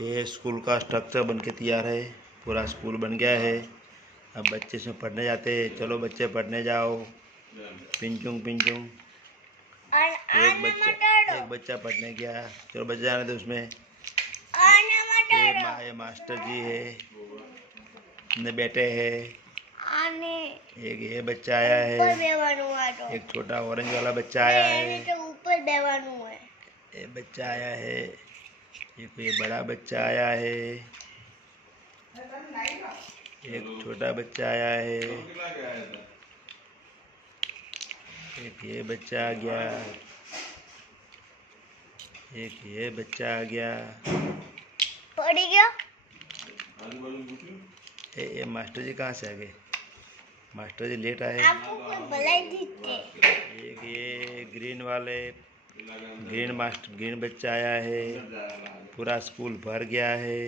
ये स्कूल का स्ट्रक्चर बन के तैयार है। पूरा स्कूल बन गया है। अब बच्चे इसमें पढ़ने जाते हैं। चलो बच्चे पढ़ने जाओ। पिंचुंग पिंचुंग। एक बच्चा पढ़ने गया। चलो बच्चे जाने दो उसमें। ये मास्टर जी है, अपने बेटे है। एक ये बच्चा आया है। एक छोटा ऑरेंज वाला बच्चा आया है। ये बच्चा आया है। ये बड़ा बच्चा आया है। एक छोटा बच्चा आया है। एक ये बच्चा आ गया। एक ये बच्चा आ गया। पढ़ गया। ये मास्टर जी कहाँ से आ गए? मास्टर जी लेट आए। आपको कोई भलाई दिखते। एक ये ग्रीन बच्चा आया है। पूरा स्कूल भर गया है।